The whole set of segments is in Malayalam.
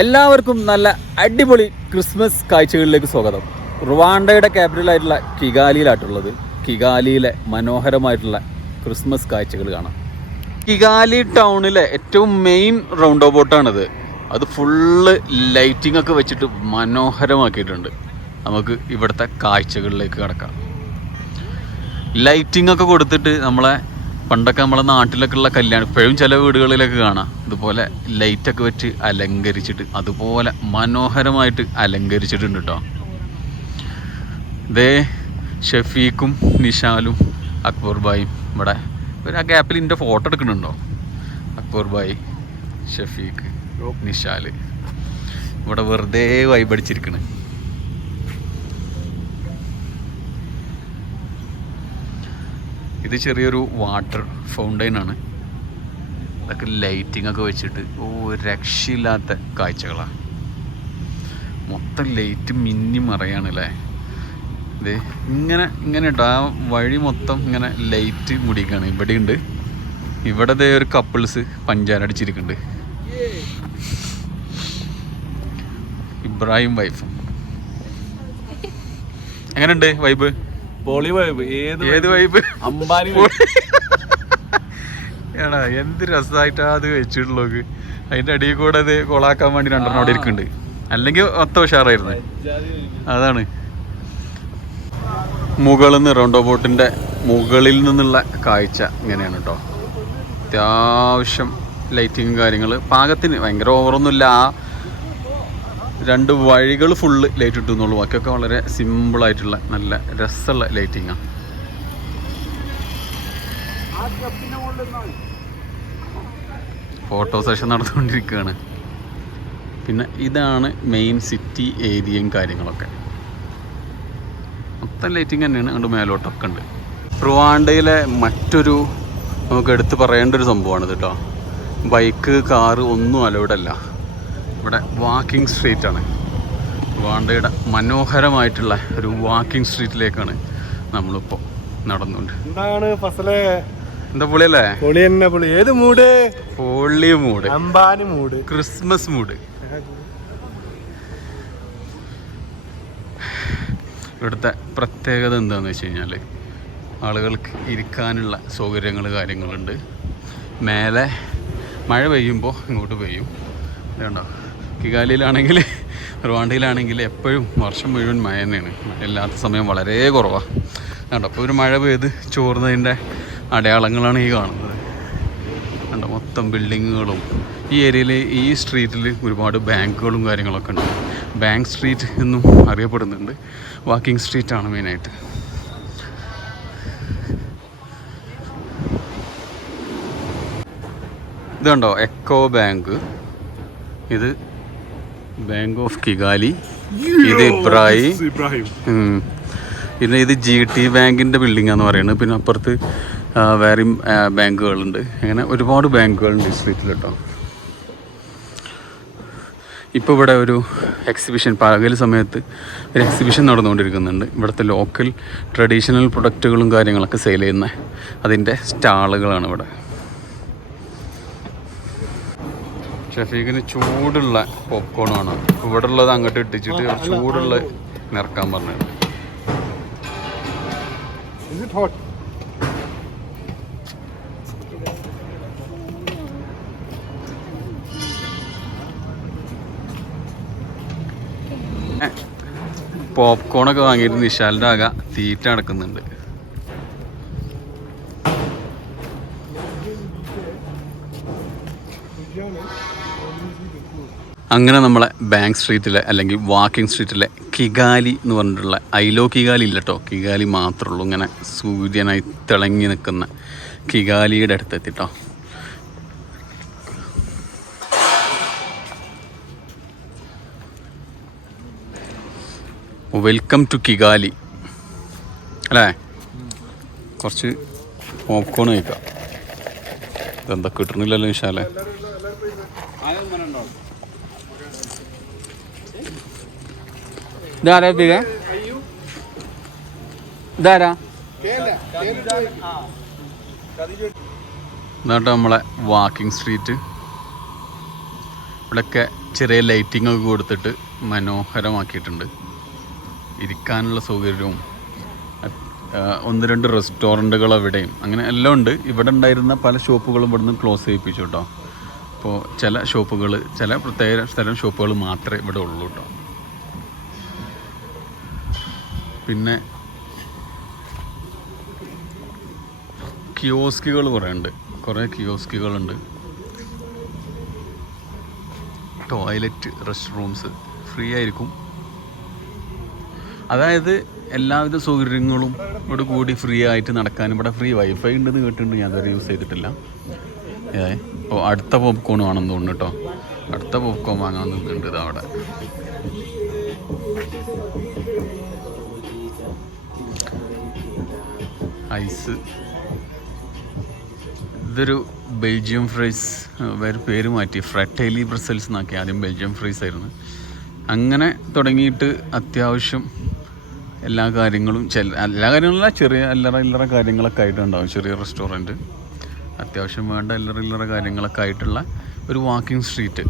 എല്ലാവർക്കും നല്ല അടിപൊളി ക്രിസ്മസ് കാഴ്ചകളിലേക്ക് സ്വാഗതം. റുവാണ്ടയുടെ ക്യാപിറ്റലായിട്ടുള്ള കിഗാലിയിലായിട്ടുള്ളത്. കിഗാലിയിലെ മനോഹരമായിട്ടുള്ള ക്രിസ്മസ് കാഴ്ചകൾ കാണാം. കിഗാലി ടൗണിലെ ഏറ്റവും മെയിൻ റൗണ്ട് ബോട്ടാണിത്. അത് ഫുള്ള് ലൈറ്റിംഗ് ഒക്കെ വെച്ചിട്ട് മനോഹരമാക്കിയിട്ടുണ്ട്. നമുക്ക് ഇവിടുത്തെ കാഴ്ചകളിലേക്ക് കിടക്കാം. ലൈറ്റിംഗ് ഒക്കെ കൊടുത്തിട്ട് പണ്ടൊക്കെ നമ്മളെ നാട്ടിലൊക്കെ ഉള്ള കല്യാണം ഇപ്പോഴും ചില വീടുകളിലൊക്കെ കാണാം. ഇതുപോലെ ലൈറ്റൊക്കെ വെച്ച് അലങ്കരിച്ചിട്ട് അതുപോലെ മനോഹരമായിട്ട് അലങ്കരിച്ചിട്ടുണ്ട് കേട്ടോ. ഇതേ ഷഫീഖും നിഷാലും അക്ബർ ബായും ഇവിടെ ആ ഗ്യാപ്പിൽ എൻ്റെ ഫോട്ടോ എടുക്കുന്നുണ്ടോ? അക്ബർ ബായി, ഷഫീഖ്, നിഷാൽ ഇവിടെ വെറുതെ വൈബടിച്ചിരിക്കണ്. ഇത് ചെറിയൊരു വാട്ടർ ഫൗണ്ടൈനാണ്. അതൊക്കെ ലൈറ്റിംഗ് ഒക്കെ വെച്ചിട്ട് രക്ഷയില്ലാത്ത കാഴ്ചകളാണ്. മൊത്തം ലൈറ്റ് മിന്നി മറയാണല്ലേ. ഇത് ഇങ്ങനെ ആ വഴി മൊത്തം ഇങ്ങനെ ലൈറ്റ് മുടിക്കാണ്. ഇവിടെ ഉണ്ട്, ഇവിടെ ഒരു കപ്പിൾസ് പഞ്ചാരടിച്ചിരിക്കുന്നുണ്ട്. ഇബ്രാഹിം വൈഫും. എങ്ങനെയുണ്ട് വൈബ്? പൊളി വൈബ്. ഏത് വൈബ്? അംബാനി ഏടാ എന്ത് രസമായിട്ടാ അത് വെച്ചിട്ടുള്ളത്. അതിൻ്റെ അടിയിൽ കൂടെ അത് കൊളാക്കാൻ വേണ്ടി രണ്ടെണ്ണം അവിടെ ഇരിക്കുന്നുണ്ട്. അല്ലെങ്കിൽ ഒത്ത ഉഷാറായിരുന്നു. അതാണ് മുകളിൽ നിന്ന് റൗണ്ട് ബോട്ടിൻ്റെ മുകളിൽ നിന്നുള്ള കാഴ്ച ഇങ്ങനെയാണ് കേട്ടോ. അത്യാവശ്യം ലൈറ്റിങ് കാര്യങ്ങൾ പാകത്തിന്, ഭയങ്കര ഓവറൊന്നുമില്ല. ആ രണ്ട് വഴികൾ ഫുള്ള് ലൈറ്റ് ഇട്ടുന്നുള്ളൂ. ബാക്കിയൊക്കെ വളരെ സിമ്പിളായിട്ടുള്ള നല്ല രസമുള്ള ലൈറ്റിങ്ങാണ്. ഫോട്ടോ സെഷൻ നടന്നുകൊണ്ടിരിക്കുകയാണ്. പിന്നെ ഇതാണ് മെയിൻ സിറ്റി ഏരിയയും കാര്യങ്ങളൊക്കെ. മൊത്തം ലൈറ്റിങ് തന്നെയാണ്. അതുകൊണ്ട് മേലോട്ടൊക്കെ ഉണ്ട്. റുവാണ്ടയിലെ മറ്റൊരു നമുക്ക് എടുത്ത് പറയേണ്ട ഒരു സംഭവമാണിത് കേട്ടോ. ബൈക്ക്, കാറ് ഒന്നും അലൗഡല്ല. ഇവിടെ വാക്കിംഗ് സ്ട്രീറ്റാണ്. റുവാണ്ടയുടെ മനോഹരമായിട്ടുള്ള ഒരു വാക്കിംഗ് സ്ട്രീറ്റിലേക്കാണ് നമ്മളിപ്പോൾ നടന്നുകൊണ്ട്. എന്താ പൊളിയല്ലേ? പൊളി തന്നെ പൊളി. ഏത് മൂഡ്? പൊളി mood, Ambani mood, Christmas mood. ഇവിടുത്തെ പ്രത്യേകത എന്താണെന്ന് വെച്ച് കഴിഞ്ഞാൽ ആളുകൾക്ക് ഇരിക്കാനുള്ള സൗകര്യങ്ങൾ കാര്യങ്ങളുണ്ട്. മേലെ മഴ പെയ്യുമ്പോൾ ഇങ്ങോട്ട് പെയ്യും. ഇതുണ്ടോ? കിഗാലിയിലാണെങ്കിൽ, റുവാണ്ടയിലാണെങ്കിൽ എപ്പോഴും വർഷം മുഴുവൻ മഴ തന്നെയാണ്. മഴയില്ലാത്ത സമയം വളരെ കുറവാണ്. കണ്ടോ? അപ്പോൾ ഒരു മഴ പെയ്ത് ചോർന്നതിൻ്റെ അടയാളങ്ങളാണ് ഈ കാണുന്നത്. കണ്ടോ? മൊത്തം ബിൽഡിങ്ങുകളും. ഈ ഏരിയയിൽ, ഈ സ്ട്രീറ്റിൽ ഒരുപാട് ബാങ്കുകളും കാര്യങ്ങളൊക്കെ ഉണ്ട്. ബാങ്ക് സ്ട്രീറ്റ് എന്നും അറിയപ്പെടുന്നുണ്ട്. വാക്കിംഗ് സ്ട്രീറ്റാണ് മെയിനായിട്ട്. ഇത് കണ്ടോ? Ecobank. ഇത് ബാങ്ക് ഓഫ് കിഗാലി. ഇത് ഇബ്രാഹിം. പിന്നെ ഇത് GT ബാങ്കിൻ്റെ ബിൽഡിങ്ങാന്ന് പറയുന്നത്. പിന്നെ അപ്പുറത്ത് വേറെയും ബാങ്കുകളുണ്ട്. അങ്ങനെ ഒരുപാട് ബാങ്കുകളുണ്ട് ഈ സ്ട്രീറ്റിൽ കേട്ടോ. ഇപ്പോൾ ഇവിടെ ഒരു എക്സിബിഷൻ, പകൽ സമയത്ത് ഒരു എക്സിബിഷൻ നടന്നുകൊണ്ടിരിക്കുന്നുണ്ട്. ഇവിടുത്തെ ലോക്കൽ ട്രഡീഷണൽ പ്രൊഡക്റ്റുകളും കാര്യങ്ങളൊക്കെ സെയിൽ ചെയ്യുന്ന അതിൻ്റെ സ്റ്റാളുകളാണ് ഇവിടെ. ഷഫീഖിന് ചൂടുള്ള പോപ്കോണാണ് ഇവിടെ ഉള്ളത്. അങ്ങോട്ട് ഇട്ടിച്ചിട്ട് ചൂടുള്ള നിറക്കാൻ പറഞ്ഞത്. പോപ്കോണൊക്കെ വാങ്ങിയിട്ട് നിഷാലിൻ്റെ ആകെ തീറ്റ നടക്കുന്നുണ്ട്. അങ്ങനെ നമ്മളെ ബാങ്ക് സ്ട്രീറ്റിലെ അല്ലെങ്കിൽ വാക്കിംഗ് സ്ട്രീറ്റിലെ കിഗാലി എന്ന് പറഞ്ഞിട്ടുള്ള, ഐലോ കിഗാലി ഇല്ല കേട്ടോ, കിഗാലി മാത്രമേ ഉള്ളൂ. ഇങ്ങനെ സൂര്യനായി തിളങ്ങി നിൽക്കുന്ന കിഗാലിയുടെ അടുത്തെത്തിട്ടോ. വെൽക്കം ടു കിഗാലി അല്ലേ? കുറച്ച് പോപ്കോൺ കഴിക്കാം. ഇതെന്താ കിട്ടണില്ലല്ലോ നിഷാലേ? ഇതാരാ? ഇതാരാ? എന്നിട്ട് നമ്മളെ വാക്കിംഗ് സ്ട്രീറ്റ് ഇവിടെയൊക്കെ ചെറിയ ലൈറ്റിംഗ് ഒക്കെ കൊടുത്തിട്ട് മനോഹരമാക്കിയിട്ടുണ്ട്. ഇരിക്കാനുള്ള സൗകര്യവും 1-2 റെസ്റ്റോറൻറ്റുകൾ അവിടെയും അങ്ങനെ എല്ലാം ഉണ്ട്. ഇവിടെ ഉണ്ടായിരുന്ന പല ഷോപ്പുകളും ഇവിടുന്ന് ക്ലോസ് ചെയ്യിപ്പിച്ചു കേട്ടോ. അപ്പോൾ ചില ഷോപ്പുകൾ, ചില പ്രത്യേക സ്ഥലം ഷോപ്പുകൾ മാത്രമേ ഇവിടെ ഉള്ളൂ കേട്ടോ. പിന്നെ കിയോസ്കുകൾ കുറേ കിയോസ്കുകളുണ്ട്. ടോയ്ലറ്റ്, റെസ്റ്റ് റൂംസ് ഫ്രീ ആയിരിക്കും. അതായത് എല്ലാവിധ സൗകര്യങ്ങളും ഇവിടെ കൂടി ഫ്രീ ആയിട്ട് നടക്കാൻ. ഇവിടെ ഫ്രീ വൈഫൈ ഉണ്ടെന്ന് കേട്ടിട്ടുണ്ട്, ഞാൻ അതുവരെ യൂസ് ചെയ്തിട്ടില്ല. ഇപ്പോൾ അടുത്ത പോപ്കോൺ വേണമെന്ന് തോന്നുന്നു കേട്ടോ. അടുത്ത പോപ്കോൺ വാങ്ങാൻ നിൽക്കുന്നുണ്ട് ഇതവിടെ. ഐസ്. ഇതൊരു ബെൽജിയം ഫ്രൈസ്, പേര് മാറ്റി ഫ്രട്ടേലി ബ്രസൽസ് എന്നാക്കി. ആദ്യം ബെൽജിയം ഫ്രൈസ് ആയിരുന്നു. അങ്ങനെ തുടങ്ങിയിട്ട് അത്യാവശ്യം എല്ലാ കാര്യങ്ങളും എല്ലാ കാര്യങ്ങളല്ല, ചെറിയ അല്ലറ കാര്യങ്ങളൊക്കെ ആയിട്ടുണ്ടാവും. ചെറിയ റെസ്റ്റോറൻറ്റ്, അത്യാവശ്യം വേണ്ട അല്ലറ കാര്യങ്ങളൊക്കെ ആയിട്ടുള്ള ഒരു വാക്കിംഗ് സ്ട്രീറ്റ്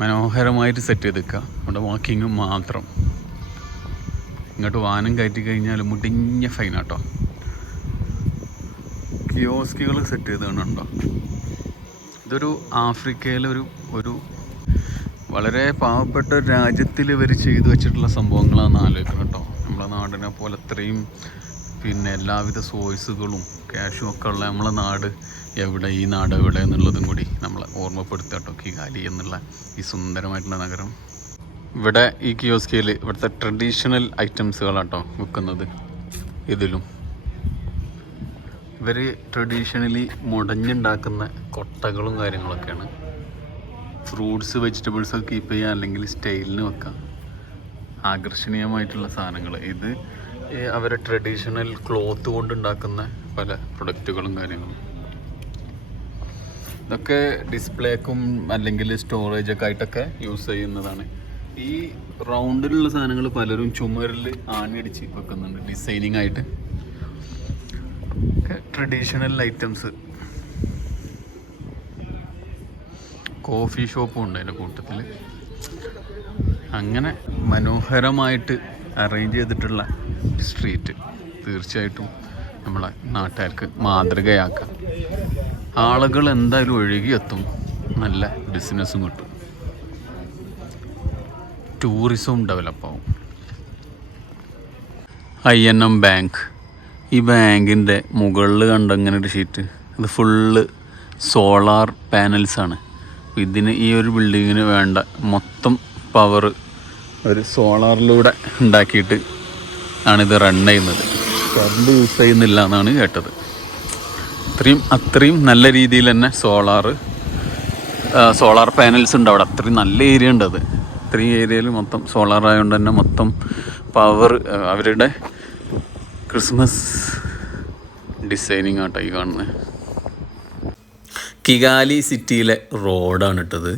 മനോഹരമായിട്ട് സെറ്റ് ചെയ്തേക്കുക. അവിടെ വാക്കിങ് മാത്രം. ഇങ്ങോട്ട് വാഹനം കയറ്റി കഴിഞ്ഞാൽ മുടിഞ്ഞ ഫൈനാട്ടോ. കിയോസ്കുകൾ സെറ്റ് ചെയ്ത് കാണുന്നുണ്ടോ? ഇതൊരു ആഫ്രിക്കയിലൊരു വളരെ പാവപ്പെട്ട ഒരു രാജ്യത്തിൽ ഇവർ ചെയ്തു വെച്ചിട്ടുള്ള സംഭവങ്ങളാണെന്ന് ആലോചിക്കണം കേട്ടോ. നമ്മളെ നാടിനെ പോലെ അത്രയും പിന്നെ എല്ലാവിധ സോഴ്സുകളും ക്യാഷും ഒക്കെ ഉള്ള നമ്മളെ നാട് എവിടെ, ഈ നാട് എവിടെ എന്നുള്ളതും കൂടി നമ്മളെ ഓർമ്മപ്പെടുത്തുക കേട്ടോ. കിഗാലി എന്നുള്ള ഈ സുന്ദരമായിട്ടുള്ള നഗരം. ഇവിടെ ഈ കിയോസ്കിൽ ഇവിടുത്തെ ട്രഡീഷണൽ ഐറ്റംസുകളാട്ടോ വിൽക്കുന്നത്. ഇതിലും ഇവർ ട്രഡീഷണലി മുടഞ്ഞുണ്ടാക്കുന്ന കൊട്ടകളും കാര്യങ്ങളൊക്കെയാണ്. ഫ്രൂട്ട്സ്, വെജിറ്റബിൾസൊക്കെ കീപ്പ് ചെയ്യുക, അല്ലെങ്കിൽ സ്റ്റൈലിന് വെക്കാം. ആകർഷണീയമായിട്ടുള്ള സാധനങ്ങൾ. ഇത് അവരെ ട്രഡീഷണൽ ക്ലോത്ത് കൊണ്ടുണ്ടാക്കുന്ന പല പ്രൊഡക്റ്റുകളും കാര്യങ്ങളും. ഇതൊക്കെ ഡിസ്പ്ലേക്കും അല്ലെങ്കിൽ സ്റ്റോറേജൊക്കെ ആയിട്ടൊക്കെ യൂസ് ചെയ്യുന്നതാണ്. ഈ റൗണ്ടിലുള്ള സാധനങ്ങൾ പലരും ചുമരിൽ ആണിയടിച്ച് വെക്കുന്നുണ്ട് ഡിസൈനിങ് ആയിട്ട്. Traditional items. കോഫി ഷോപ്പും ഉണ്ട് അതിൻ്റെ കൂട്ടത്തിൽ. അങ്ങനെ മനോഹരമായിട്ട് അറേഞ്ച് ചെയ്തിട്ടുള്ള സ്ട്രീറ്റ് തീർച്ചയായിട്ടും നമ്മളെ നാട്ടുകാർക്ക് മാതൃകയാക്കാം. ആളുകൾ എന്തായാലും ഒഴുകിയെത്തും, നല്ല ബിസിനസ്സും കിട്ടും, ടൂറിസവും ഡെവലപ്പാവും. INM bank. ഈ ബാങ്കിൻ്റെ മുകളിൽ കണ്ട ഇങ്ങനെ ഒരു ഷീറ്റ്, ഇത് ഫുള്ള് സോളാർ പാനൽസാണ്. ഇതിന് ഈ ഒരു ബിൽഡിങ്ങിന് വേണ്ട മൊത്തം പവർ ഒരു സോളാറിലൂടെ ഉണ്ടാക്കിയിട്ട് ആണിത് റൺ ചെയ്യുന്നത്. കറണ്ട് യൂസ് ചെയ്യുന്നില്ല എന്നാണ് കേട്ടത്. അത്രയും നല്ല രീതിയിൽ തന്നെ സോളാർ പാനൽസ് ഉണ്ട് അവിടെ. അത്രയും നല്ല ഏരിയ ഉണ്ട് അത്. ഇത്രയും ഏരിയയിൽ മൊത്തം സോളാർ ആയതുകൊണ്ട് തന്നെ മൊത്തം പവർ. അവരുടെ ക്രിസ്മസ് ഡിസൈനിങ് ആട്ടോ ഈ കാണുന്നത്. കിഗാലി സിറ്റിയിലെ റോഡാണ് ഇട്ടത്.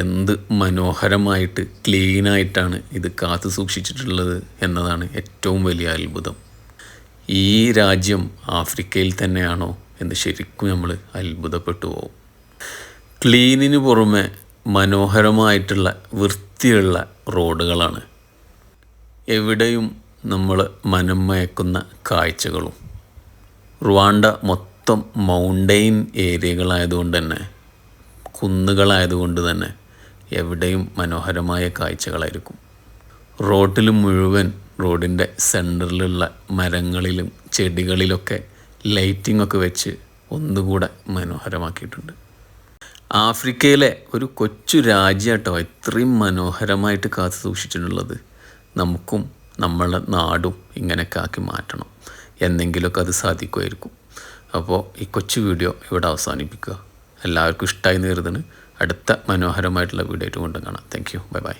എന്ത് മനോഹരമായിട്ട് ക്ലീനായിട്ടാണ് ഇത് കാത്തു സൂക്ഷിച്ചിട്ടുള്ളത് എന്നതാണ് ഏറ്റവും വലിയ അത്ഭുതം. ഈ രാജ്യം ആഫ്രിക്കയിൽ തന്നെയാണോ എന്ന് ശരിക്കും നമ്മൾ അത്ഭുതപ്പെട്ടു പോകും. ക്ലീനിന് പുറമെ മനോഹരമായിട്ടുള്ള വൃത്തിയുള്ള റോഡുകളാണ്. എവിടെയും നമ്മൾ മനം മയക്കുന്ന കാഴ്ചകളും. റുവാണ്ട മൊത്തം മൗണ്ടെയിൻ ഏരിയകളായതുകൊണ്ട് തന്നെ, കുന്നുകളായതുകൊണ്ട് തന്നെ എവിടെയും മനോഹരമായ കാഴ്ചകളായിരിക്കും. റോഡിൽ മുഴുവൻ, റോഡിൻ്റെ സെൻറ്ററിലുള്ള മരങ്ങളിലും ചെടികളിലൊക്കെ ലൈറ്റിംഗ് ഒക്കെ വെച്ച് ഒന്നുകൂടെ മനോഹരമാക്കിയിട്ടുണ്ട്. ആഫ്രിക്കയിലെ ഒരു കൊച്ചു രാജ്യമാട്ടോ ഇത്രയും മനോഹരമായിട്ട് കാത്തു സൂക്ഷിച്ചിട്ടുള്ളത്. നമുക്കും നമ്മളുടെ നാടും ഇങ്ങനെയൊക്കെ ആക്കി മാറ്റണം. എന്നെങ്കിലുമൊക്കെ അത് സാധിക്കുമായിരിക്കും. അപ്പോൾ ഈ കൊച്ചു വീഡിയോ ഇവിടെ അവസാനിപ്പിക്കുക. എല്ലാവർക്കും ഇഷ്ടമായി എന്ന് കരുതുന്നു. അടുത്ത മനോഹരമായിട്ടുള്ള വീഡിയോ ആയിട്ട് കൊണ്ടും കാണാം. Thank you. Bye bye.